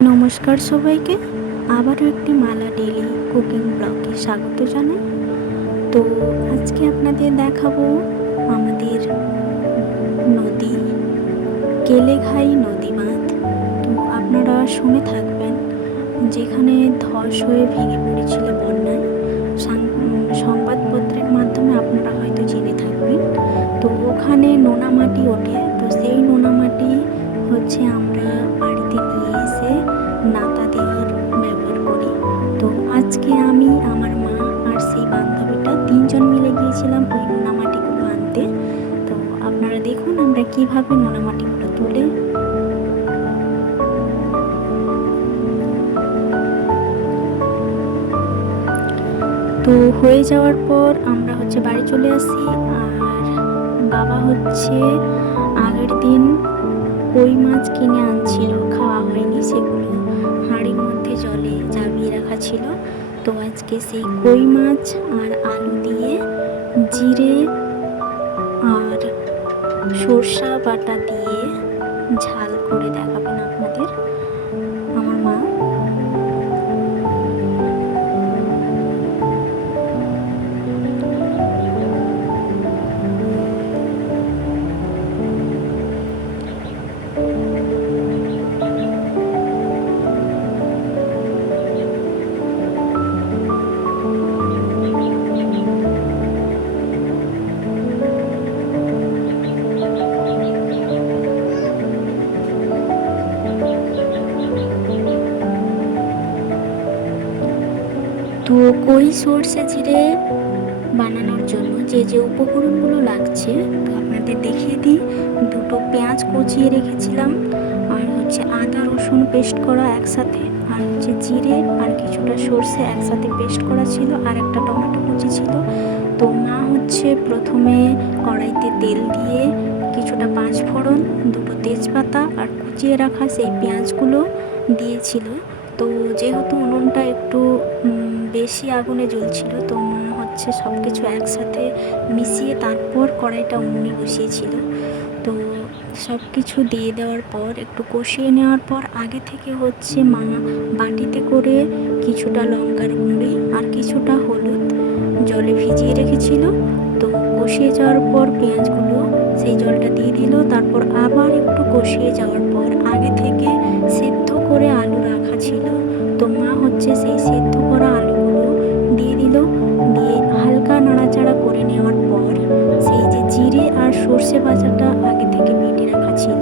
নমস্কার সবাইকে, আবারও একটি মালা ডেইলি কুকিং ব্লগে স্বাগত জানাই। তো আজকে আপনাদের দেখাবো আমাদের নদী কেলেঘাই নদী বাঁধ। তো আপনারা শুনে থাকবেন যেখানে ধস হয়ে ভেঙে পড়েছিল বন্যায়, সংবাদপত্রের মাধ্যমে আপনারা হয়তো জেনে থাকবেন। তো ওখানে নোনা মাটি ওঠে, তো সেই নোনা মাটি হচ্ছে আমরা বাড়িতে নিয়ে এসে নাতা দেওয়ার ব্যবহার করি। তো আজকে আমি, আমার মা আর সেই বান্ধবীটা তিনজন মিলে গিয়েছিলাম ওই নোনা মাটিগুলো আনতে। তো আপনারা দেখুন আমরা কিভাবে নোনা মাটিগুলো তুলে তো হয়ে যাওয়ার পর আমরা বাড়ি চলে আসি। আর বাবা আগের দিন কই মাছ কিনে আনছিল, খাওয়া হয়নি, সেগুলো হাঁড়ির মধ্যে জলে চাপিয়ে রাখা ছিল। তো আজকে সেই কই মাছ আর আলু দিয়ে জিরে আর সরষা বাটা দিয়ে ঝাল করে দেখাবেন আপনাদের আমার মা। তো কই সর্ষে জিরে বানানোর জন্য যে যে উপকরণগুলো লাগছে তো আপনাদের দেখিয়ে দিই। দুটো পেঁয়াজ কুচিয়ে রেখেছিলাম, আর আদা রসুন পেস্ট করা একসাথে, আর জিরে আর কিছুটা সর্ষে একসাথে পেস্ট করা ছিল, আর একটা টমেটো কুচি ছিল। তো মা প্রথমে কড়াইতে তেল দিয়ে কিছুটা পাঁচফোড়ন, দুটো তেজপাতা আর কুচিয়ে রাখা সেই পেঁয়াজগুলো দিয়েছিল। তো যেহেতু উনুনটা একটু বেশি আগুনে জ্বলছিল, তো মা সব কিছু একসাথে মিশিয়ে তারপর কড়াইটা উনুনে বসিয়েছিল। তো সব কিছু দিয়ে দেওয়ার পর একটু কষিয়ে নেওয়ার পর আগে থেকে মা বাটিতে করে কিছুটা লঙ্কার গুঁড়ি আর কিছুটা হলুদ জলে ভিজিয়ে রেখেছিল। তো কষিয়ে যাওয়ার পর পেঁয়াজগুলো সেই জলটা দিয়ে দিল। তারপর আবার একটু কষিয়ে যাওয়ার পর আগে থেকে সেদ্ধ করে আলু রাখা ছিল, তো মা সেই সেদ্ধ করা আলুগুলো দিয়ে দিল। দিয়ে হালকা নাড়াচাড়া করে নেওয়ার পর সেই যে জিরে আর সর্ষে ভাজাটা আগে থেকে বেটে রাখা ছিল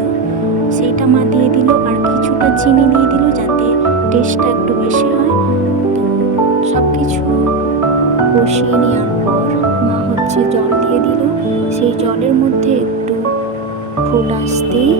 সেইটা মা দিয়ে দিল, আর কিছুটা চিনি দিয়ে দিল যাতে টেস্টটা একটু বেশি হয়। তো সব কিছু কষিয়ে নেওয়ার পর মা জল দিয়ে দিল। সেই জলের মধ্যে একটু ফুল আসতেই